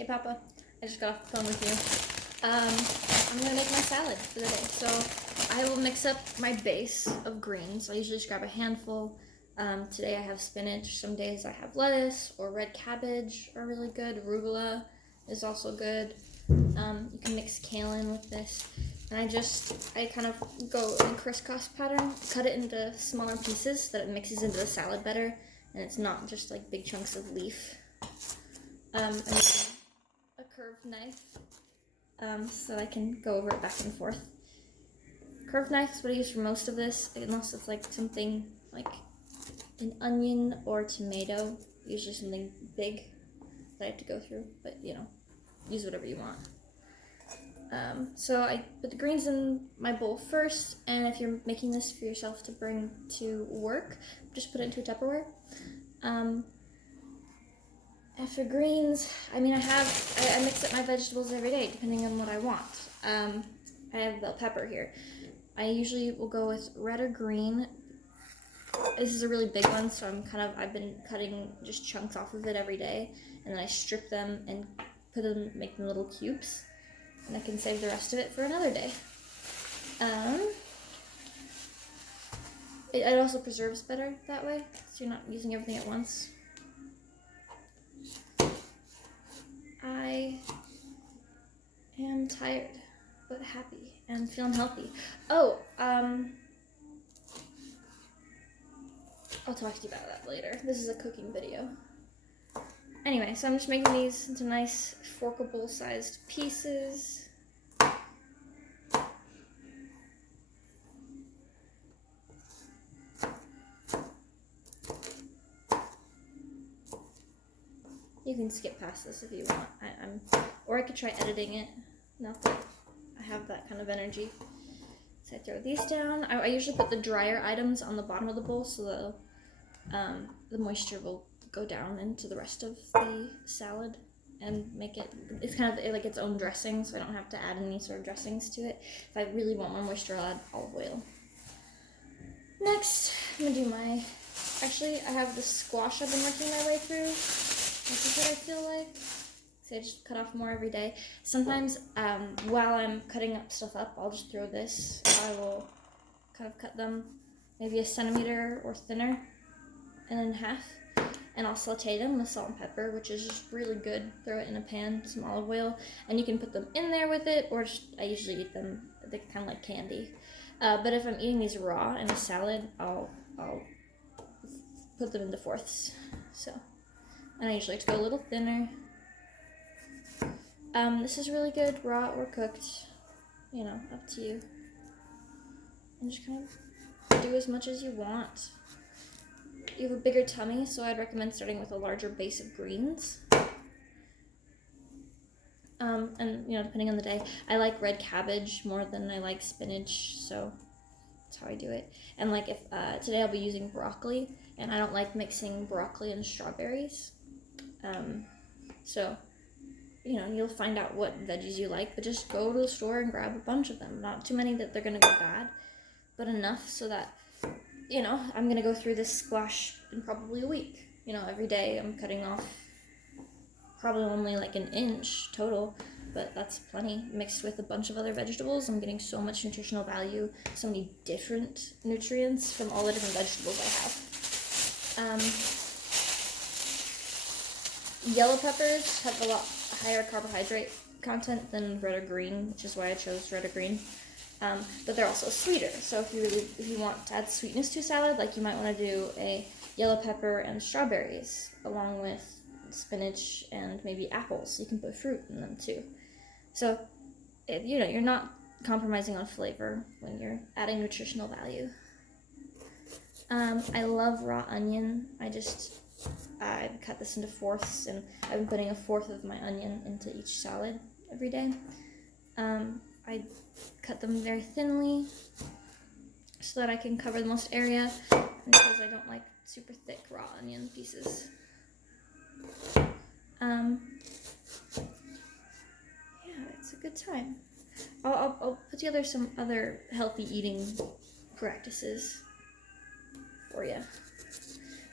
Hey Papa, I just got off the phone with you. I'm gonna make my salad for the day. So I will mix up my base of greens. I usually just grab a handful. Today I have spinach. Some days I have lettuce or red cabbage are really good. Arugula is also good. You can mix kale in with this. And I kind of go in a crisscross pattern, cut it into smaller pieces so that it mixes into the salad better and it's not just like big chunks of leaf. I'm using a curved knife so I can go over it back and forth. Curved knife is what I use for most of this, unless it's like something like an onion or tomato, usually something big that I have to go through, but you know, use whatever you want. So I put the greens in my bowl first, and if you're making this for yourself to bring to work, just put it into a Tupperware. After greens, I mix up my vegetables every day depending on what I want. I have bell pepper here. I usually will go with red or green. This is a really big one, so I've been cutting just chunks off of it every day, and then I strip them and make them little cubes, and I can save the rest of it for another day. It also preserves better that way, so you're not using everything at once. I am tired, but happy, and feeling healthy. Oh, I'll talk to you about that later. This is a cooking video. Anyway, so I'm just making these into nice forkable sized pieces. You can skip past this if you want. Or I could try editing it. Not that I have that kind of energy. So I throw these down. I usually put the drier items on the bottom of the bowl so the moisture will go down into the rest of the salad and it's kind of like its own dressing, so I don't have to add any sort of dressings to it. If I really want more moisture, I'll add olive oil. Next, I'm gonna do I have the squash I've been working my way through. This is what I feel like. So I just cut off more every day. Sometimes while I'm cutting up stuff up, I'll just throw this. I will kind of cut them maybe a centimeter or thinner and in half. And I'll saute them with salt and pepper, which is just really good. Throw it in a pan, some olive oil, and you can put them in there with it, or I usually eat them, they're kind of like candy. But if I'm eating these raw in a salad, I'll put them into fourths. And I usually like to go a little thinner. This is really good, raw or cooked, you know, up to you. And just kind of do as much as you want. You have a bigger tummy, so I'd recommend starting with a larger base of greens. And, you know, depending on the day, I like red cabbage more than I like spinach, so that's how I do it. And like if today I'll be using broccoli, and I don't like mixing broccoli and strawberries. So, you know, you'll find out what veggies you like, but just go to the store and grab a bunch of them. Not too many that they're gonna go bad, but enough so that, you know, I'm gonna go through this squash in probably a week. You know, every day I'm cutting off probably only like an inch total, but that's plenty. Mixed with a bunch of other vegetables, I'm getting so much nutritional value, so many different nutrients from all the different vegetables I have. Yellow peppers have a lot higher carbohydrate content than red or green, which is why I chose red or green. But they're also sweeter. So if you want to add sweetness to a salad, like you might want to do a yellow pepper and strawberries along with spinach and maybe apples. You can put fruit in them too. So, you know, you're not compromising on flavor when you're adding nutritional value. I love raw onion. I cut this into fourths, and I've been putting a fourth of my onion into each salad every day. I cut them very thinly so that I can cover the most area, and because I don't like super thick raw onion pieces. Yeah, it's a good time. I'll put together some other healthy eating practices for you.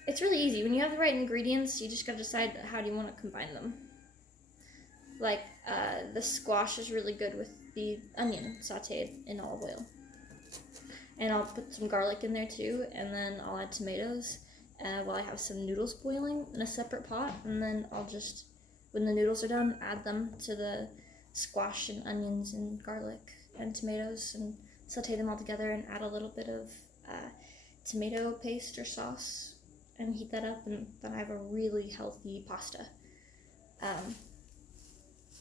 It's really easy. When you have the right ingredients, you just gotta decide how do you want to combine them. Like the squash is really good with the onion sauteed in olive oil. And I'll put some garlic in there too, and then I'll add tomatoes while I have some noodles boiling in a separate pot, and then I'll just, when the noodles are done, add them to the squash and onions and garlic and tomatoes and saute them all together and add a little bit of tomato paste or sauce and heat that up, and then I have a really healthy pasta.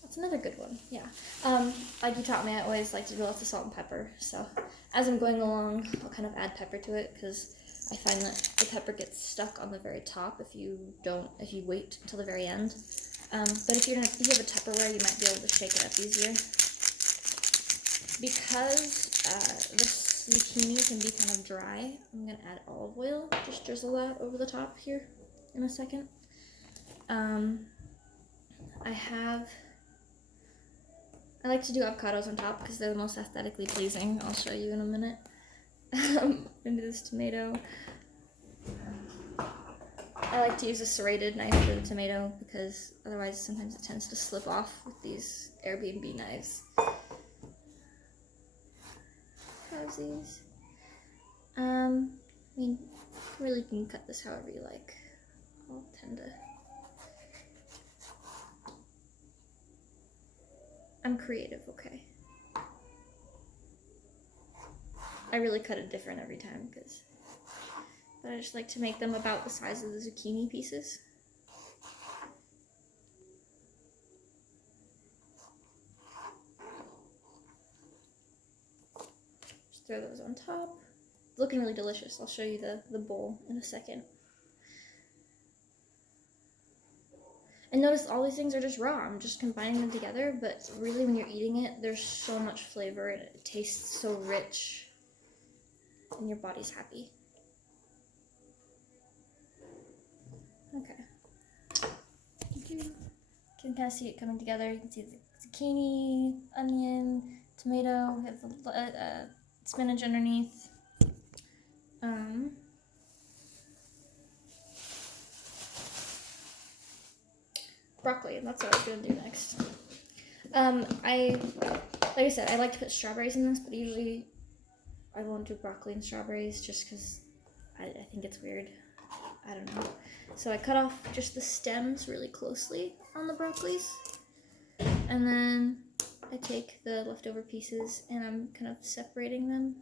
That's another good one, yeah. Like you taught me, I always like to do lots of salt and pepper, so as I'm going along, I'll kind of add pepper to it, because I find that the pepper gets stuck on the very top if you wait until the very end. But if you have a Tupperware, you might be able to shake it up easier. Because the zucchini can be kind of dry, I'm going to add olive oil, just drizzle that over the top here in a second. I like to do avocados on top because they're the most aesthetically pleasing. I'll show you in a minute. Into this tomato. I like to use a serrated knife for the tomato because otherwise sometimes it tends to slip off with these Airbnb knives. How's these? I mean, really can cut this however you like. I'll tend to... I'm creative, okay? I really cut it different every time, but I just like to make them about the size of the zucchini pieces. Just throw those on top. It's looking really delicious. I'll show you the bowl in a second. And notice all these things are just raw. I'm just combining them together, but really when you're eating it, there's so much flavor and it tastes so rich. And your body's happy. Okay. You can kind of see it coming together. You can see the zucchini, onion, tomato. We have the spinach underneath. Broccoli, and that's what I was gonna do next. Like I said, I like to put strawberries in this, but usually I won't do broccoli and strawberries just because I think it's weird. I don't know. So I cut off just the stems really closely on the broccolis, and then I take the leftover pieces and I'm kind of separating them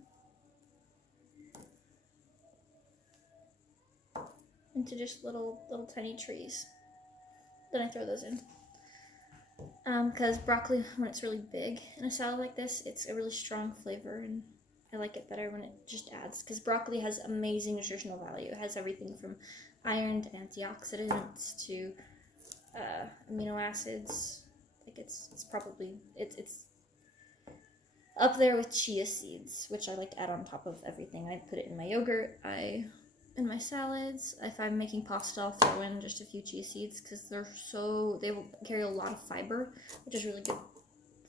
into just little tiny trees. Then I throw those in. Because broccoli, when it's really big in a salad like this, it's a really strong flavor, and I like it better when it just adds. Because broccoli has amazing nutritional value. It has everything from iron to antioxidants to amino acids. Like it's probably it's up there with chia seeds, which I like to add on top of everything. I put it in my yogurt. In my salads, if I'm making pasta, I'll throw in just a few chia seeds because they will carry a lot of fiber, which is really good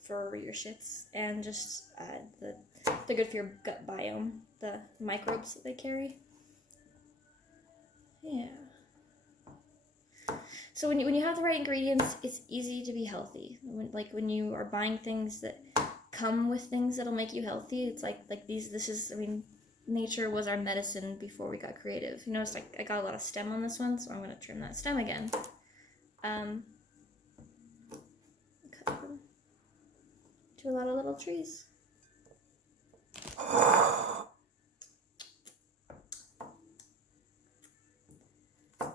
for your shits, and just they're good for your gut biome, the microbes that they carry. Yeah. So when you have the right ingredients, it's easy to be healthy. When you are buying things that come with things that'll make you healthy, it's like these. This is, I mean, nature was our medicine before we got creative. You notice I got a lot of stem on this one, so I'm going to trim that stem again. Cut them to a lot of little trees.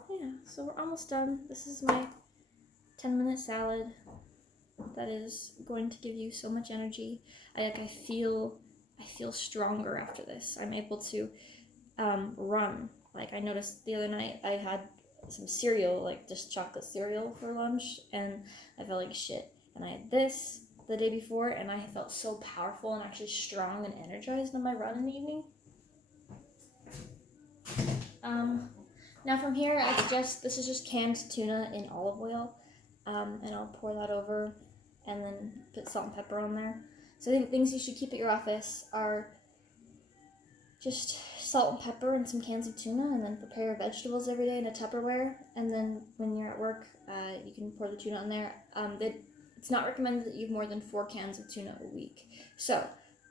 Yeah, so we're almost done. This is my 10-minute salad that is going to give you so much energy. I feel stronger after this. I'm able to run. Like I noticed the other night I had some cereal, like just chocolate cereal for lunch, and I felt like shit. And I had this the day before, and I felt so powerful and actually strong and energized on my run in the evening. Now from here, this is just canned tuna in olive oil, and I'll pour that over, and then put salt and pepper on there. So I think things you should keep at your office are just salt and pepper and some cans of tuna, and then prepare your vegetables every day in a Tupperware. And then when you're at work, you can pour the tuna on there. it's not recommended that you have more than 4 cans of tuna a week. So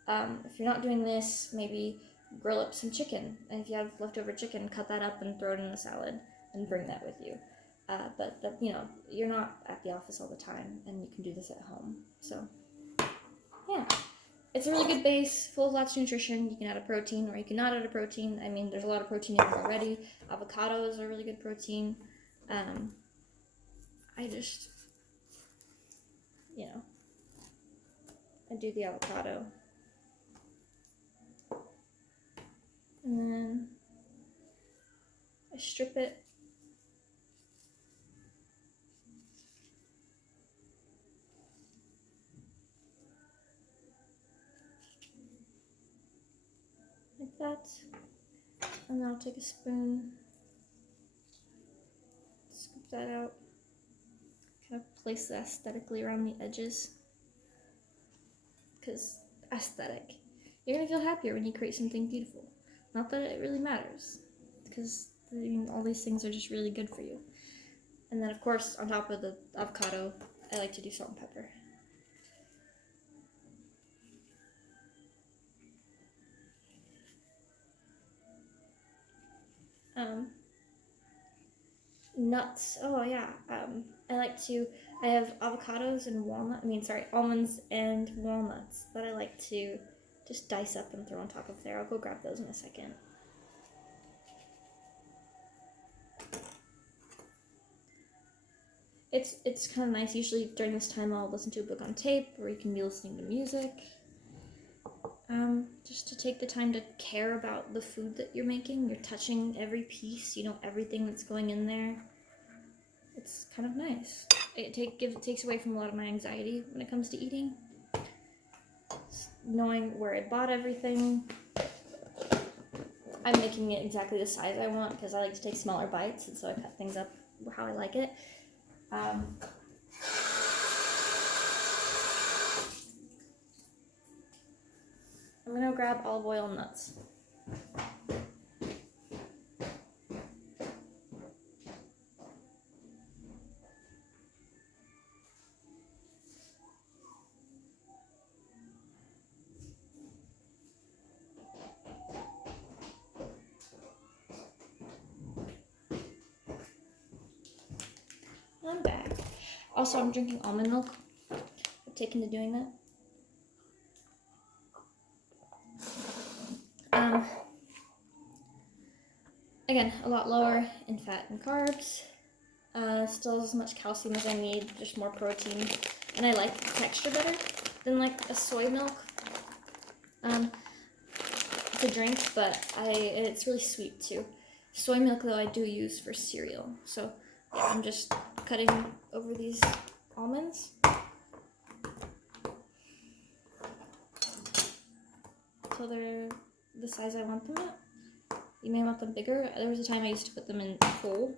if you're not doing this, maybe grill up some chicken, and if you have leftover chicken, cut that up and throw it in the salad and bring that with you. But that, you're not at the office all the time, and you can do this at home. So yeah, it's a really good base, full of lots of nutrition. You can add a protein, or you can not add a protein. I mean, there's a lot of protein in there already. Avocados are really good protein. I just, I do the avocado. And then I strip it. Like that. And then I'll take a spoon, scoop that out, kind of place that aesthetically around the edges. Because aesthetic. You're going to feel happier when you create something beautiful. Not that it really matters, because all these things are just really good for you. And then, of course, on top of the avocado, I like to do salt and pepper. Nuts. Oh yeah. I have avocados and almonds and walnuts that I like to just dice up and throw on top of there. I'll go grab those in a second. It's kind of nice. Usually during this time I'll listen to a book on tape, or you can be listening to music. Just to take the time to care about the food that you're making. You're touching every piece, everything that's going in there. It's kind of nice. It takes away from a lot of my anxiety when it comes to eating. Just knowing where I bought everything. I'm making it exactly the size I want because I like to take smaller bites, and so I cut things up how I like it. I'm gonna grab olive oil and nuts. I'm back. Also, I'm drinking almond milk. I've taken to doing that. Again, a lot lower in fat and carbs. Still as much calcium as I need, just more protein. And I like the texture better than like a soy milk. It's a drink, but it's really sweet too. Soy milk though I do use for cereal. So yeah, I'm just cutting over these almonds. So they're the size I want them at. You may want them bigger. There was a time I used to put them in whole,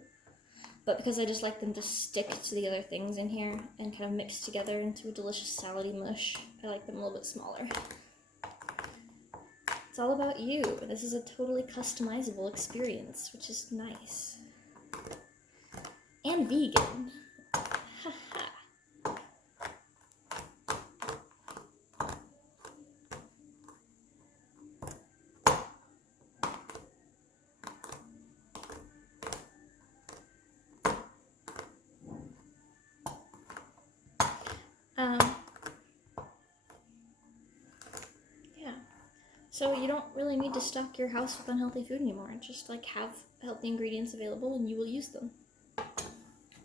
but because I just like them to stick to the other things in here and kind of mix together into a delicious salady mush, I like them a little bit smaller. It's all about you. This is a totally customizable experience, which is nice. And vegan. Haha. Yeah. So you don't really need to stock your house with unhealthy food anymore. Just like have healthy ingredients available and you will use them.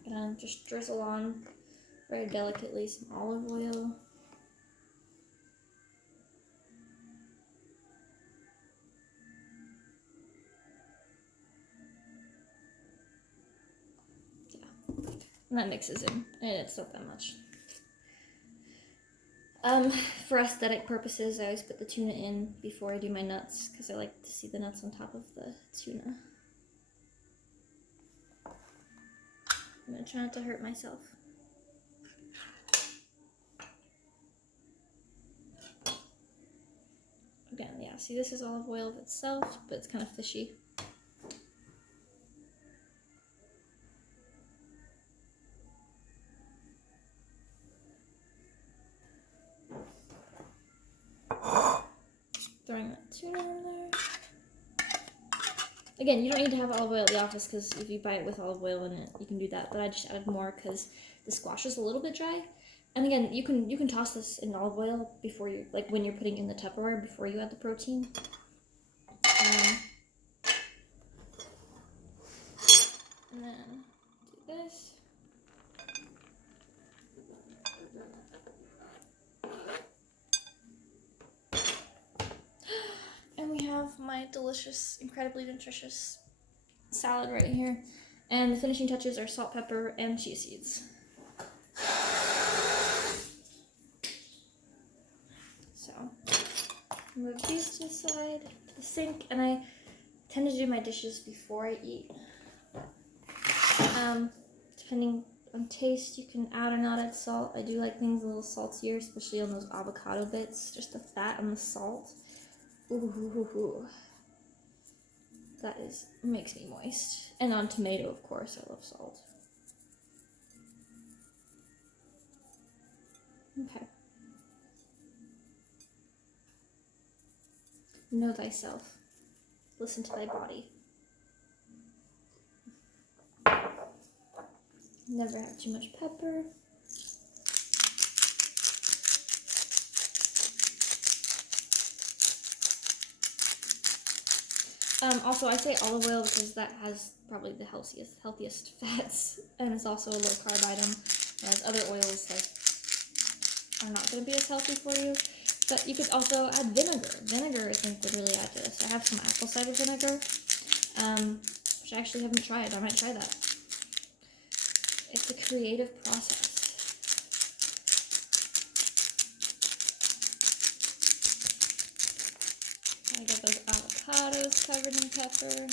Gonna just drizzle on very delicately some olive oil. Yeah. And that mixes in, and it's not that much. For aesthetic purposes, I always put the tuna in before I do my nuts, because I like to see the nuts on top of the tuna. I'm gonna try not to hurt myself. Again, yeah, see this is olive oil of itself, but it's kind of fishy. tuna in there. Again, you don't need to have olive oil at the office because if you buy it with olive oil in it, you can do that. But I just added more because the squash is a little bit dry. And again, you can toss this in olive oil before you, like when you're putting in the Tupperware before you add the protein. And then do this. And we have my delicious, incredibly nutritious salad right here. And the finishing touches are salt, pepper, and chia seeds. So, move these to the side, to the sink, and I tend to do my dishes before I eat. Depending on taste, you can add or not add salt. I do like things a little saltier, especially on those avocado bits. Just the fat and the salt. Ooh. That makes me moist. And on tomato, of course, I love salt. Okay. Know thyself. Listen to thy body. Never have too much pepper. Also, I say olive oil because that has probably the healthiest fats, and it's also a low carb item, whereas other oils are not going to be as healthy for you. But you could also add vinegar. Vinegar, I think, would really add to this. I have some apple cider vinegar, which I actually haven't tried. I might try that. It's a creative process. I got those avocados covered in pepper.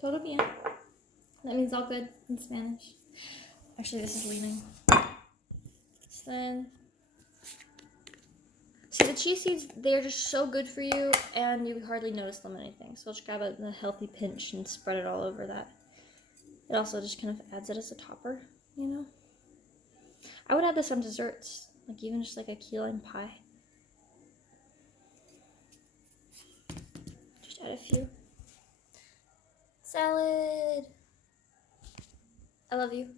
Todo bien. That means all good in Spanish. Actually, this is leaning. So the chia seeds, they're just so good for you, and you hardly notice them anything. So I'll just grab a healthy pinch and spread it all over that. It also just kind of adds it as a topper, you know? I would add this on desserts, like even just like a key lime pie. Just add a few. Salad! I love you.